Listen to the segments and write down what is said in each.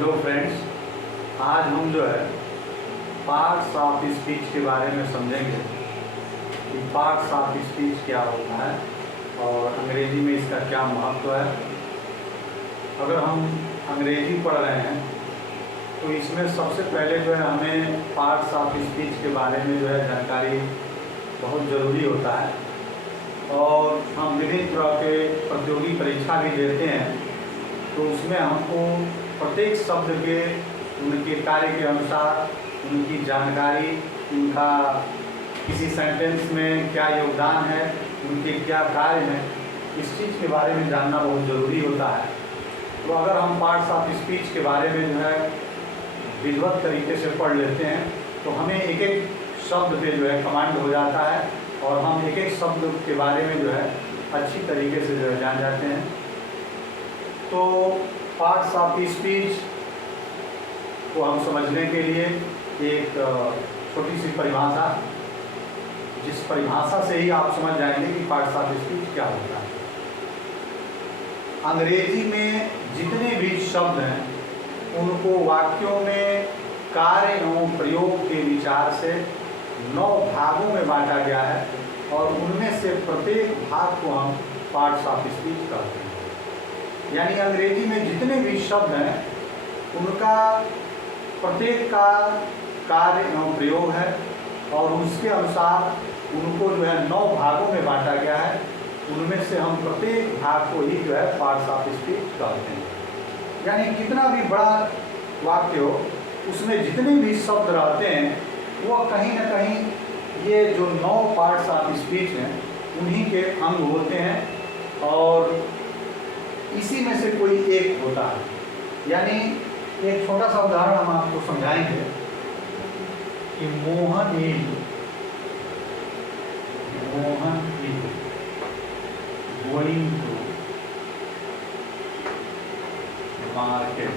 Hello friends, आज हम जो है पार्ट्स ऑफ स्पीच के बारे में समझेंगे कि पार्ट्स ऑफ स्पीच क्या होता है और अंग्रेजी में इसका क्या महत्व है। अगर हम अंग्रेजी पढ़ रहे हैं तो इसमें सबसे पहले जो है हमें पार्ट्स ऑफ स्पीच के बारे में जो है जानकारी बहुत ज़रूरी होता है। और हम विभिन्न तरह के प्रतियोगी परीक्षा भी देते हैं तो उसमें हमको प्रत्येक शब्द के उनके कार्य के अनुसार उनकी जानकारी, उनका किसी सेंटेंस में क्या योगदान है, उनके क्या कार्य हैं, इस चीज़ के बारे में जानना बहुत ज़रूरी होता है। तो अगर हम पार्ट्स ऑफ स्पीच के बारे में जो है विधिवत तरीके से पढ़ लेते हैं तो हमें एक एक शब्द पे जो है कमांड हो जाता है और हम एक एक शब्द के बारे में जो है अच्छी तरीके से जो है जान जाते हैं। तो पार्ट्स ऑफ स्पीच को हम समझने के लिए एक छोटी सी परिभाषा, जिस परिभाषा से ही आप समझ जाएंगे कि पार्ट्स ऑफ स्पीच क्या होता है। अंग्रेजी में जितने भी शब्द हैं उनको वाक्यों में कार्य एवं प्रयोग के विचार से 9 भागों में बांटा गया है और उनमें से प्रत्येक भाग को हम पार्ट्स ऑफ स्पीच कहते हैं। यानी अंग्रेजी में जितने भी शब्द हैं उनका प्रत्येक का कार्य एवं प्रयोग है और उसके अनुसार उनको जो है 9 भागों में बांटा गया है। उनमें से हम प्रत्येक भाग को ही जो है पार्ट्स ऑफ स्पीच कहते हैं। यानी कितना भी बड़ा वाक्य हो उसमें जितने भी शब्द रहते हैं वह कहीं ना कहीं ये जो 9 पार्ट्स ऑफ स्पीच हैं उन्हीं के अंग होते हैं और इसी में से कोई एक होता है। यानी एक छोटा सा उदाहरण हम आपको समझाएंगे कि Mohan is going to market.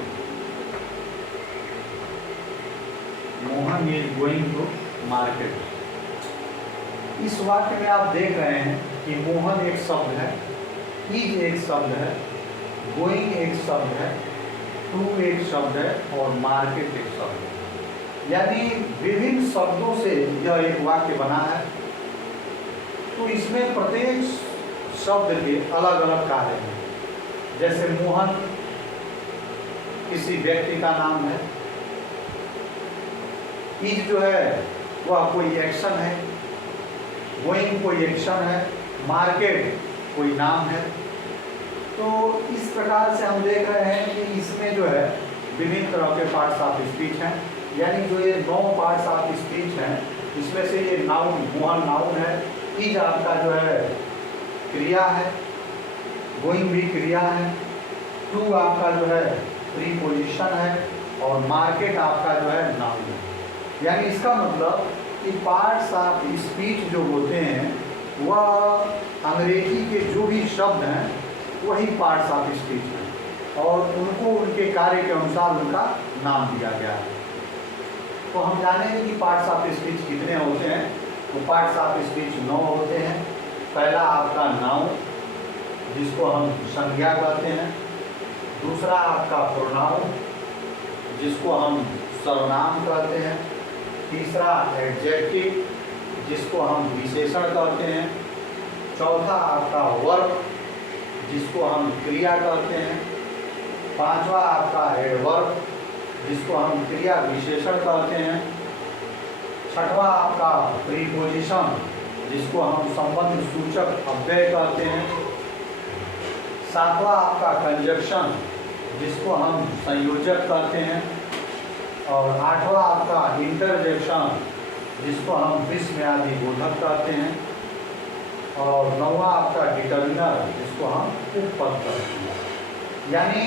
Mohan is going to market. इस वाक्य में आप देख रहे हैं कि मोहन एक शब्द है, इज एक शब्द है, गोइंग एक शब्द है, टू एक शब्द है और मार्केट एक शब्द है। यानी विभिन्न शब्दों से यह एक वाक्य बना है। तो इसमें प्रत्येक शब्द के अलग अलग कार्य हैं। जैसे मोहन किसी व्यक्ति का नाम है, इज जो है वह कोई एक्शन है, गोइंग कोई एक्शन है, मार्केट कोई नाम है। तो इस प्रकार से हम देख रहे हैं कि इसमें जो है विभिन्न तरह के पार्ट्स ऑफ स्पीच हैं। यानी जो ये 9 पार्ट्स ऑफ स्पीच हैं इसमें से ये नाउन, मोहन नाउन है, इज आपका जो है क्रिया है, गोइंग भी क्रिया है, टू आपका जो है प्रीपोजिशन है और मार्केट आपका जो है नाउन है। यानी इसका मतलब कि पार्ट्स ऑफ स्पीच जो होते हैं वह अंग्रेजी के जो भी शब्द हैं वही पार्ट्स ऑफ स्पीच हैं और उनको उनके कार्य के अनुसार उनका नाम दिया गया है। तो हम जानेंगे कि पार्ट्स ऑफ स्पीच कितने होते हैं। तो पार्ट्स ऑफ स्पीच 9 होते हैं। पहला आपका नाउन जिसको हम संज्ञा कहते हैं, दूसरा आपका प्रोनाउन जिसको हम सर्वनाम कहते हैं, तीसरा एडजेक्टिव जिसको हम विशेषण कहते हैं, चौथा आपका वर्ब जिसको हम क्रिया कहते हैं, पांचवा आपका एडवर्ब जिसको हम क्रिया विशेषण कहते हैं, छठवां आपका प्रीपोजिशन जिसको हम संबंध सूचक अव्यय कहते हैं, सातवां आपका कंजक्शन जिसको हम संयोजक कहते हैं और आठवां आपका इंटरजेक्शन जिसको हम विस्मयादि बोधक कहते हैं और 9वां आपका डिटर्मिनर जिसको हम उपपद कहते हैं। यानी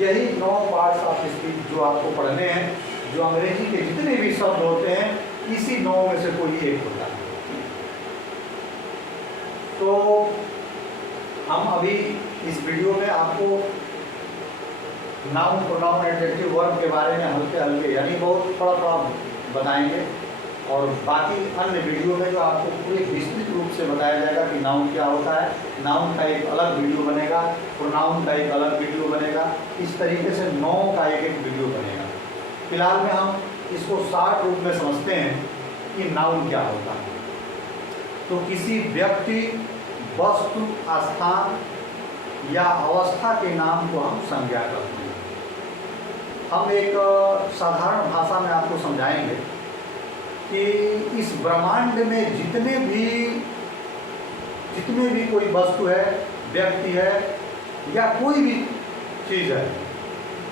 यही 9 पार्ट्स ऑफ स्पीच जो आपको पढ़ने हैं, जो अंग्रेजी के जितने भी शब्द होते हैं इसी 9 में से कोई एक होता है। तो हम अभी इस वीडियो में आपको नाउन, प्रोनाउन, एडजेक्टिव, वर्ब के बारे में हल्के हल्के यानी बहुत थोड़ा थोड़ा बताएंगे और बाकी अन्य वीडियो में जो आपको पूरे विस्तृत रूप से बताया जाएगा कि नाउन क्या होता है। नाउन का एक अलग वीडियो बनेगा, प्रोनाउन का एक अलग वीडियो बनेगा, इस तरीके से 9 का एक वीडियो बनेगा। फिलहाल में हम इसको शॉर्ट रूप में समझते हैं कि नाउन क्या होता है। तो किसी व्यक्ति, वस्तु, स्थान या अवस्था के नाम को हम संज्ञा करते हैं। हम एक साधारण भाषा में आपको समझाएंगे कि इस ब्रह्मांड में जितने भी कोई वस्तु है, व्यक्ति है या कोई भी चीज़ है,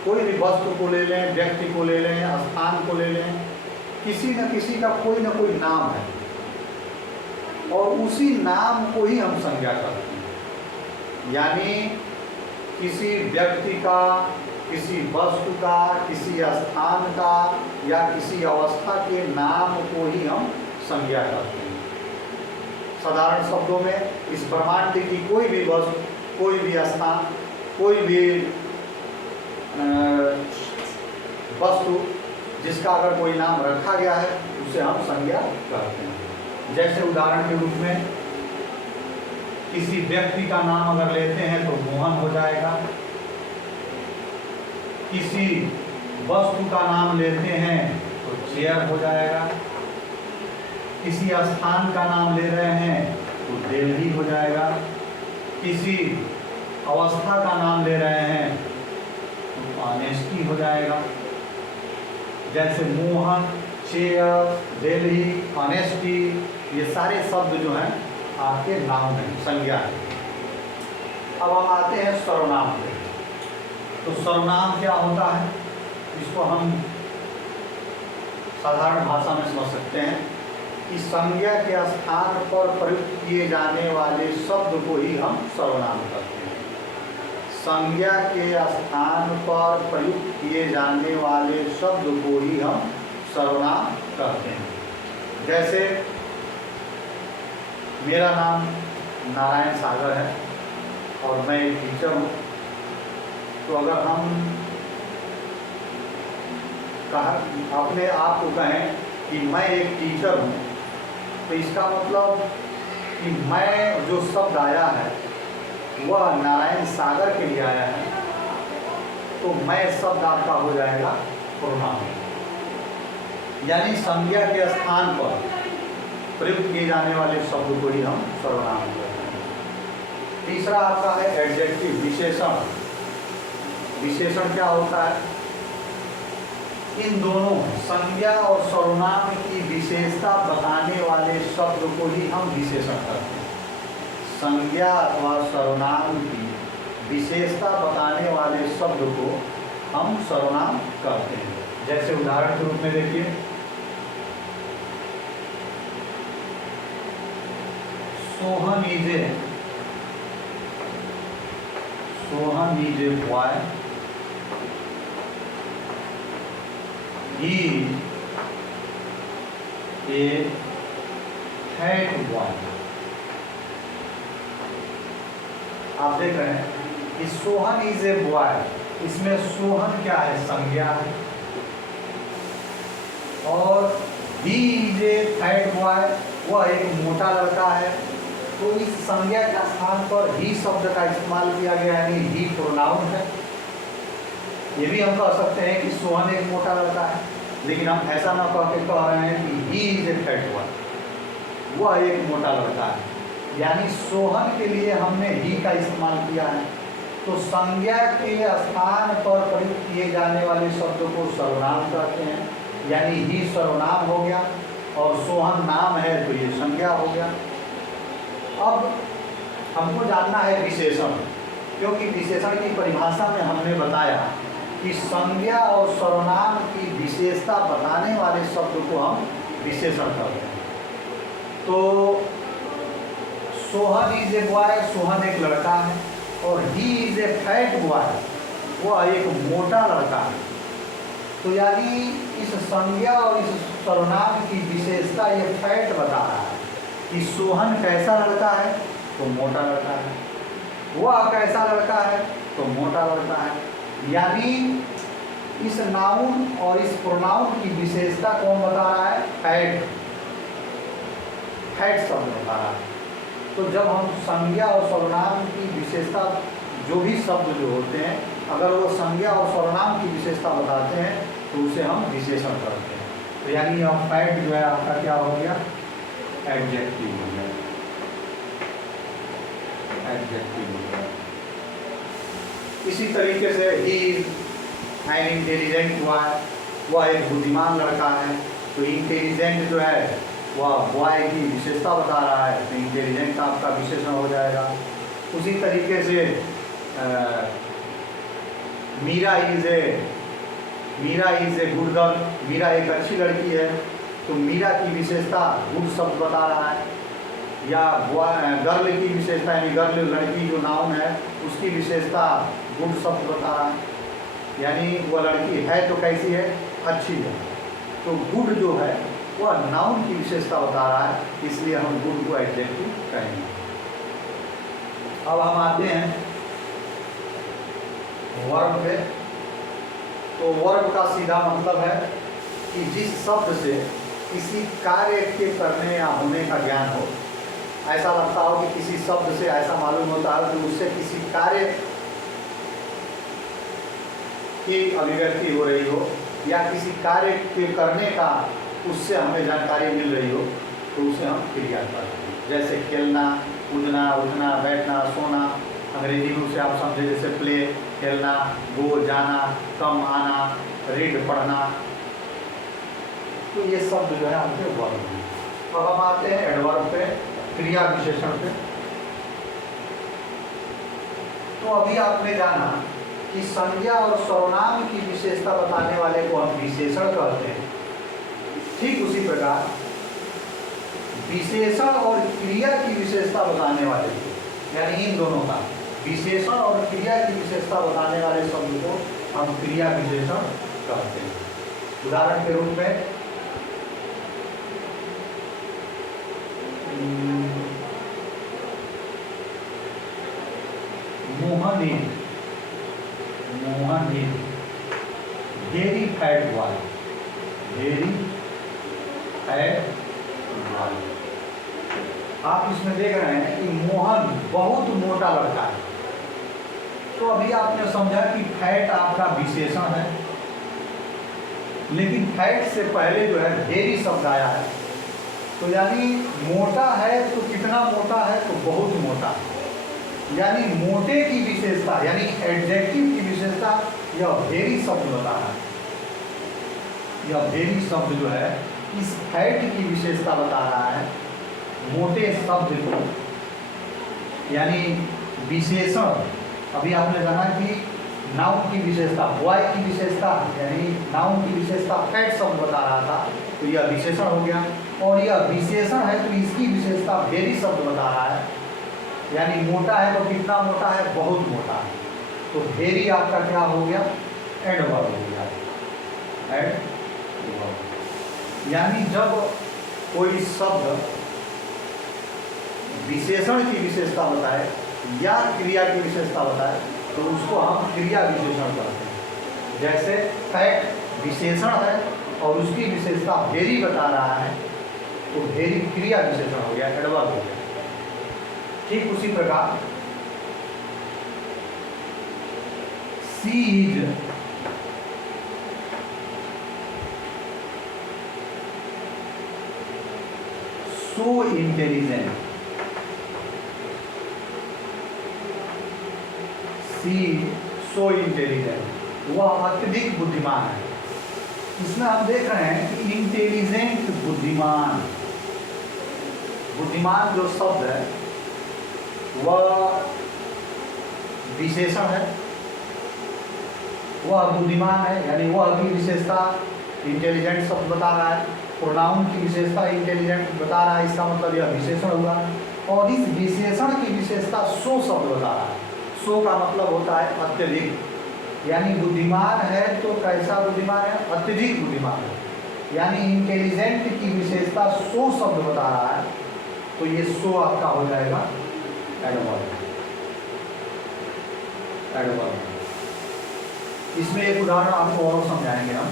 कोई भी वस्तु को ले लें, व्यक्ति को ले लें, स्थान को ले लें, किसी न किसी का कोई न कोई नाम है और उसी नाम को ही हम संज्ञा करते हैं। यानी किसी व्यक्ति का, किसी वस्तु का, किसी स्थान का या किसी अवस्था के नाम को ही हम संज्ञा करते हैं। साधारण शब्दों में इस ब्रह्मांड की कोई भी वस्तु, कोई भी स्थान, कोई भी वस्तु जिसका अगर कोई नाम रखा गया है उसे हम संज्ञा करते हैं। जैसे उदाहरण के रूप में किसी व्यक्ति का नाम अगर लेते हैं तो मोहन हो जाएगा, किसी वस्तु का नाम लेते हैं तो चेयर हो जाएगा, किसी स्थान का नाम ले रहे हैं तो दिल्ली हो जाएगा, किसी अवस्था का नाम ले रहे हैं तो ऑनेस्टी हो जाएगा। जैसे मोहन, चेयर, दिल्ली, ऑनेस्टी, ये सारे शब्द जो हैं आपके नाम हैं, संज्ञा है। अब हम आते हैं सर्वनाम पे। तो सर्वनाम क्या होता है, इसको हम साधारण भाषा में समझ सकते हैं कि संज्ञा के स्थान पर प्रयुक्त किए जाने वाले शब्द को ही हम सर्वनाम करते हैं। संज्ञा के स्थान पर प्रयुक्त किए जाने वाले शब्द को ही हम सर्वनाम करते हैं। जैसे मेरा नाम नारायण सागर है और मैं एक टीचर हूँ, तो अगर हम अपने आप को कहें कि मैं एक टीचर हूँ, तो इसका मतलब कि मैं जो शब्द आया है वह नारायण सागर के लिए आया है, तो मैं शब्द आपका हो जाएगा प्रोनाउन। यानी संज्ञा के स्थान पर प्रयुक्त किए जाने वाले शब्द को ही हम सर्वनाम कहते हैं। तीसरा आपका है एडजेक्टिव, विशेषण। विशेषण क्या होता है, इन दोनों संज्ञा और सर्वनाम की विशेषता बताने वाले शब्द को ही हम विशेषण करते हैं। संज्ञा अथवा सर्वनाम की विशेषता बताने वाले शब्द को हम सर्वनाम करते हैं। जैसे उदाहरण के रूप में देखिए, Sohan is a boy, he A fat boy. आप देख रहे हैं कि सोहन इज ए बॉय, इसमें सोहन क्या है, संज्ञा है, और he is a fat boy, वह एक मोटा लड़का है। तो इस संज्ञा के स्थान पर ही शब्द का इस्तेमाल किया गया, यानी ही प्रोनाउन है। ये भी हम कह सकते हैं कि सोहन एक मोटा लड़का है, लेकिन हम ऐसा ना कह के कह रहे हैं कि he is a fat boy, वह एक मोटा लड़का है। यानी सोहन के लिए हमने ही का इस्तेमाल किया है। तो संज्ञा के स्थान पर प्रयुक्त किए जाने वाले शब्द को सर्वनाम कहते हैं, यानी ही सर्वनाम हो गया और सोहन नाम है तो ये संज्ञा हो गया। अब हमको जानना है विशेषण, क्योंकि विशेषण की परिभाषा में हमने बताया कि संज्ञा और सर्वनाम की विशेषता बताने वाले शब्द को हम विशेषण कहते हैं। तो Sohan is a boy, Sohan एक लड़का है, और he is a fat boy, वह एक मोटा लड़का है। तो यानी इस संज्ञा और इस सर्वनाम की विशेषता ये फैट बता रहा है कि सोहन कैसा लड़का है, तो मोटा लड़का है, वह कैसा लड़का है, तो मोटा लड़का है। यानी इस नाउन और इस प्रोनाउन की विशेषता कौन बता रहा है, फैट। फैट शब्द बता रहा है। तो जब हम संज्ञा और सर्वनाम की विशेषता, जो भी शब्द जो होते हैं, अगर वो संज्ञा और सर्वनाम की विशेषता बताते हैं तो उसे हम विशेषण करते हैं। तो यानी अब फैक्ट जो है आपका क्या हो गया, एडजेक्टिव हो गया, एडजेक्टिव हो गया। इसी तरीके से ही एन इंटेलिजेंट हुआ है, वह एक बुद्धिमान लड़का है, तो इंटेलिजेंट जो है वह बॉय की विशेषता बता रहा है, तो इंटेलिजेंट आपका विशेषण हो जाएगा। उसी तरीके से Meera is a good girl, Meera एक अच्छी लड़की है, तो मीरा की विशेषता गुड शब्द बता रहा है। या गर्ल की विशेषता यानी गर्ल लड़की जो नाउन है उसकी विशेषता गुड शब्द बता रहा है, यानी वह लड़की है तो कैसी है, अच्छी है। तो गुड जो है वह नाउन की विशेषता बता रहा है, इसलिए हम गुड को एडजेक्टिव कहेंगे। अब हम आते हैं वर्ब पे। तो वर्ब का सीधा मतलब है कि जिस शब्द से किसी कार्य के करने या होने का ज्ञान हो, ऐसा लगता हो कि किसी शब्द से ऐसा मालूम होता है कि उससे किसी कार्य की अभिव्यक्ति हो रही हो या किसी कार्य के करने का उससे हमें जानकारी मिल रही हो, तो उसे हम क्रिया करते हैं। जैसे खेलना, कूदना, उठना, बैठना, सोना, अंग्रेजी में उसे आप समझे जैसे प्ले, खेलना, गो, जाना, कम, आना, रीड, पढ़ना। तो ये शब्द जो है आपके वर्ब हैं। अब हम आते हैं एडवर्ब पे, क्रिया विशेषण पे। तो अभी आपने जाना कि संज्ञा और सर्वनाम की विशेषता बताने वाले को हम विशेषण कहते हैं। ठीक उसी प्रकार विशेषण और क्रिया की विशेषता बताने वाले को, यानी इन दोनों का विशेषण और क्रिया की विशेषता बताने वाले शब्द को हम क्रिया विशेषण कहते हैं। उदाहरण के रूप में Mohan is very fat boy, very fat boy. आप इसमें देख रहे हैं कि मोहन बहुत मोटा लड़का है। तो अभी आपने समझा कि फैट आपका विशेषण है, लेकिन फैट से पहले जो है वेरी शब्द आया है, तो यानी मोटा है तो कितना मोटा है, तो बहुत मोटा है। यानी मोटे की विशेषता यानी एडजेक्टिव की विशेषता यह वेरी शब्द बता रहा है। यह वेरी शब्द जो है इस फैट की विशेषता बता रहा है, मोटे शब्द को, यानी विशेषण। अभी आपने जाना कि नाउन की विशेषता, बॉय की विशेषता यानी नाउन की विशेषता फैट शब्द बता रहा था, तो यह विशेषण हो गया। और यह विशेषण है तो इसकी विशेषता वेरी शब्द बता रहा है, यानी मोटा है तो कितना मोटा है, बहुत मोटा है। तो वेरी आपका क्या हो गया, एडवर्ब हो गया, एडवर्ब। यानी जब कोई शब्द विशेषण की विशेषता बताए या क्रिया की विशेषता बताए तो उसको हम क्रिया विशेषण कहते हैं। जैसे फैट विशेषण है और उसकी विशेषता वेरी बता रहा है, तो वेरी क्रिया विशेषण हो गया, एडवर्ब हो गया। ठीक उसी प्रकार she is so intelligent, she so intelligent, वह अत्यधिक बुद्धिमान है। इसमें हम देख रहे हैं कि इंटेलिजेंट बुद्धिमान, बुद्धिमान जो शब्द है वह विशेषण है, वह बुद्धिमान है, यानी वह की विशेषता इंटेलिजेंट शब्द बता रहा है। प्रोनाउन की विशेषता इंटेलिजेंट बता रहा है, इसका मतलब यह विशेषण हुआ। और इस विशेषण की विशेषता सो शब्द बता रहा है। सो का मतलब होता है अत्यधिक, यानी बुद्धिमान है तो कैसा बुद्धिमान है, अत्यधिक बुद्धिमान है। यानी इंटेलिजेंट की विशेषता सो शब्द बता रहा है, तो ये सो आपका हो जाएगा एडवर्ब। एडवर्ब। इसमें एक उदाहरण आपको और समझाएंगे हम।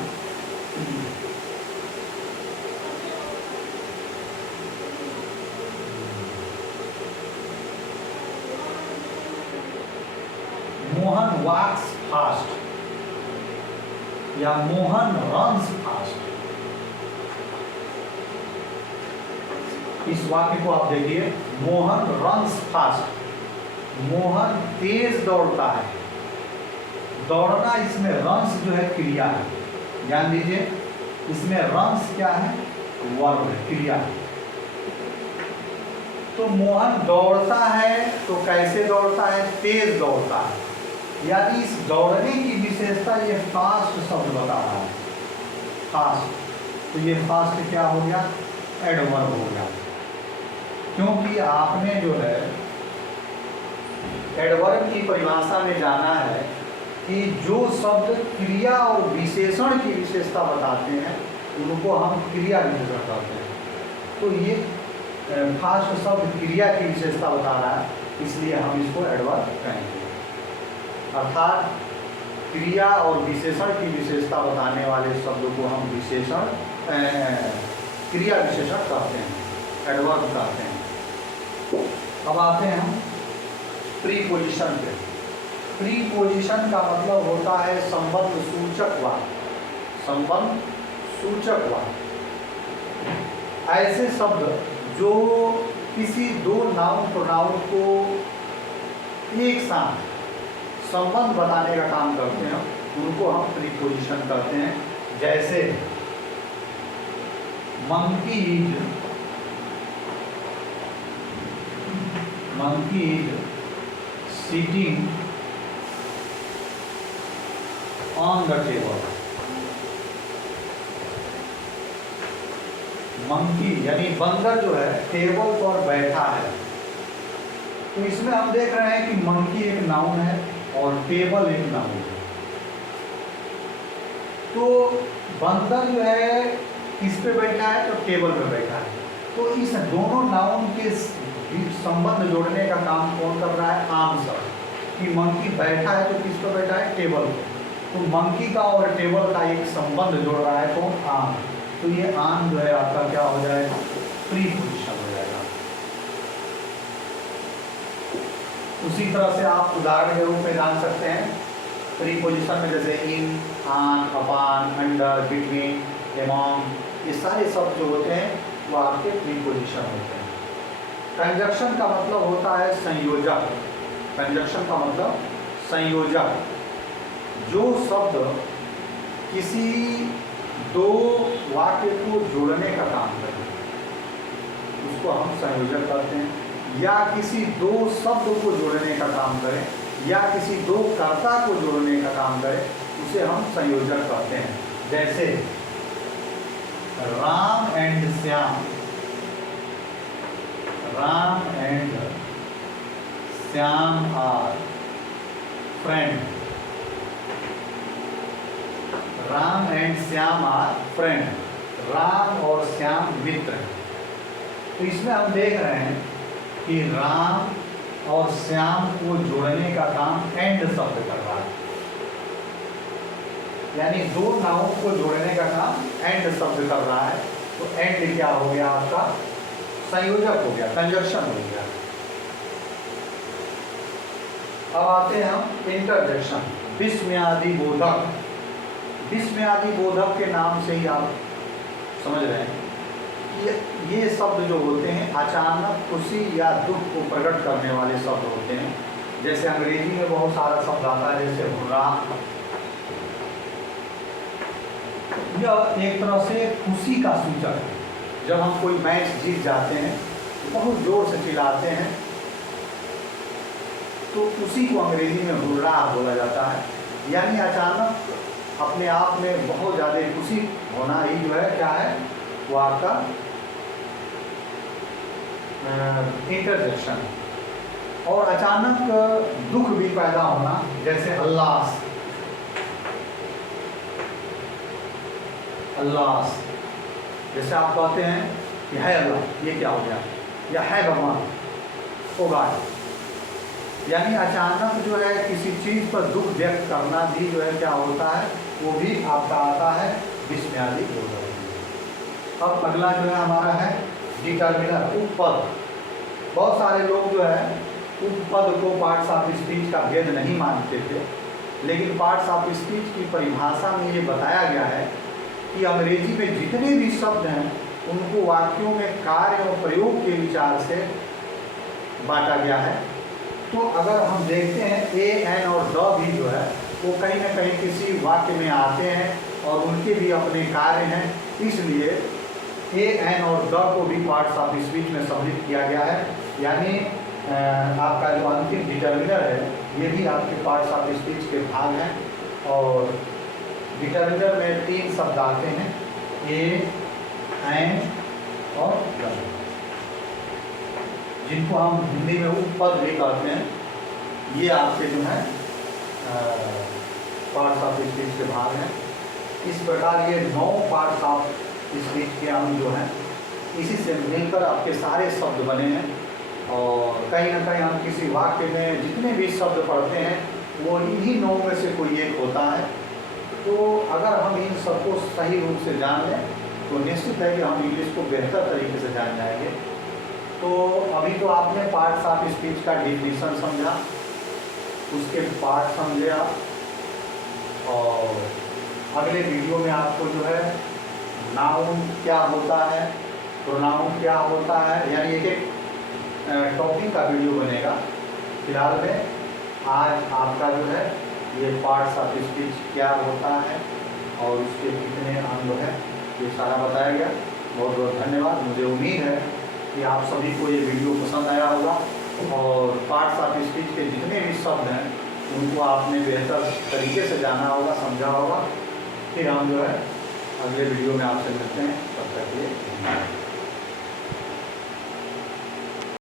या मोहन रन्स फास्ट। इस वाक्य को आप देखिए, मोहन रन्स फास्ट, मोहन तेज दौड़ता है। दौड़ना, इसमें रन्स जो है क्रिया है, ध्यान दीजिए, इसमें रन्स क्या है, वर्ब है, क्रिया है। तो मोहन दौड़ता है, तो कैसे दौड़ता है, तेज दौड़ता है, यानी इस दौड़ने की विशेषता ये फास्ट शब्द बता रहा है, फास्ट। तो ये फास्ट क्या हो गया, एडवर्ब हो गया, क्योंकि आपने जो है एडवर्ब की परिभाषा में जाना है कि जो शब्द क्रिया और विशेषण की विशेषता बताते हैं उनको हम क्रिया विशेषण कहते हैं। तो ये फास्ट शब्द क्रिया की विशेषता बता रहा है, इसलिए हम इसको एडवर्ब कहेंगे। अर्थात क्रिया और विशेषण की विशेषता बताने वाले शब्द को हम विशेषण क्रिया विशेषण कहते हैं, एडवर्ब कहते हैं। अब आते हैं हम प्रीपोजिशन पे। प्रीपोजिशन का मतलब होता है संबंध सूचक वाक्य, संबंध सूचक वाक्य। ऐसे शब्द जो किसी दो नाउन प्रोनाउन को एक साथ संबंध बताने का काम करते हैं, उनको हम प्रीपोजिशन कहते हैं। जैसे monkey is sitting on the table. Monkey यानी बंदर जो है टेबल पर बैठा है। तो इसमें हम देख रहे हैं कि मंकी एक नाउन है और टेबल एक नाउन है। तो बंदर जो है किस पे बैठा है, तो टेबल पे बैठा है। तो इस दोनों नाउन के संबंध जोड़ने का काम कौन कर रहा है, आम शब्द। कि मंकी बैठा है तो किस पे बैठा है, टेबल पे। तो मंकी का और टेबल का एक संबंध जोड़ रहा है कौन, आम। तो ये आम जो है आपका क्या हो जाएगा, प्रीपोजिशन हो जाएगा। उसी तरह से आप उदाहरण के रूप में जान सकते हैं प्रीपोजिशन में, जैसे in, on, upon, under, between, among, ये सारे शब्द जो होते हैं वो आपके प्रीपोजिशन होते हैं। कंजक्शन का मतलब होता है संयोजक। कंजक्शन का मतलब संयोजक, जो शब्द किसी दो वाक्य को जोड़ने का काम करें उसको हम संयोजक कहते हैं। या किसी दो शब्द को जोड़ने का काम करें या किसी दो कर्ता को जोड़ने का काम करें उसे हम संयोजक कहते हैं। जैसे Ram and Shyam, Ram and Shyam are friend, Ram and Shyam are friend, Ram और श्याम मित्र हैं। तो इसमें हम देख रहे हैं कि राम और श्याम को जोड़ने का काम एंड शब्द कर रहा है, यानी दो नाउन को जोड़ने का काम एंड शब्द कर रहा है। तो एंड क्या हो गया आपका, संयोजक हो गया, कंजक्शन हो गया। अब आते हैं हम इंटरजेक्शन, विस्मयादि बोधक। विस्मयादि बोधक के नाम से ही आप समझ रहे हैं ये शब्द जो होते हैं अचानक खुशी या दुख को प्रकट करने वाले शब्द होते हैं। जैसे अंग्रेजी में बहुत सारा शब्द आता है, जैसे हुर्रा, यह एक तरह से खुशी का सूचक है। जब हम कोई मैच जीत जाते हैं तो बहुत जोर से चिल्लाते हैं, तो उसी को अंग्रेजी में हुर्रा बोला जाता है। यानी अचानक अपने आप में बहुत ज़्यादा खुशी होना ही जो है क्या है, वो आपका इंटरजेक्शन। और अचानक दुख भी पैदा होना, जैसे अल्लास, अल्लास, जैसे आप कहते हैं कि है अल्लाह, ये क्या हो गया, या है भगवान, ओ गॉड। यानी अचानक जो है किसी चीज़ पर दुख व्यक्त करना भी जो है क्या होता है, वो भी आपका आता है विस्मयादि बोधक। अब अगला जो है हमारा है डिटर्मिनर, उपपद। बहुत सारे लोग जो है उपपद को पार्ट्स ऑफ स्पीच का भेद नहीं मानते थे, लेकिन पार्ट्स ऑफ स्पीच की परिभाषा में ये बताया गया है कि अंग्रेजी में जितने भी शब्द हैं उनको वाक्यों में कार्य और प्रयोग के विचार से बांटा गया है। तो अगर हम देखते हैं ए, एन और द भी जो है वो कहीं ना कहीं किसी वाक्य में आते हैं और उनके भी अपने कार्य हैं, इसलिए ए, एन और द को भी पार्ट्स ऑफ स्पीच में सम्मिलित किया गया है। यानी आपका जो अंतिम डिटर्मिनर है ये भी आपके पार्ट्स ऑफ स्पीच के भाग हैं। और डिटर्मिनर में 3 शब्द आते हैं, ए, एन और द, जिनको हम हिंदी में उपपद भी कहते हैं। ये आपके जो है पार्ट्स ऑफ स्पीच के भाग हैं। इस प्रकार ये 9 पार्ट्स ऑफ स्पीच के अंग जो हैं इसी से मिलकर आपके सारे शब्द बने हैं। और कहीं ना कहीं हम किसी वाक्य में जितने भी शब्द पढ़ते हैं वो इन्हीं 9 में से कोई एक होता है। तो अगर हम इन सबको सही रूप से जान लें तो निश्चित है कि हम इंग्लिश को बेहतर तरीके से जान जाएंगे। तो अभी तो आपने पार्ट्स ऑफ स्पीच का डिफिनीशन समझा, उसके पार्ट समझे आप, और अगले वीडियो में आपको जो है नाउन क्या होता है, प्रोनाउन क्या होता है, यानी एक टॉपिक का वीडियो बनेगा। फिलहाल में आज आपका जो है ये पार्ट्स ऑफ स्पीच क्या होता है और उसके कितने अंग है ये सारा बताया गया। बहुत बहुत धन्यवाद। मुझे उम्मीद है कि आप सभी को ये वीडियो पसंद आया होगा और पार्ट्स ऑफ स्पीच के जितने भी शब्द हैं उनको आपने बेहतर तरीके से जाना होगा, समझा होगा। फिर हम जो है अगले वीडियो में आपसे मिलते हैं। तब तक के लिए।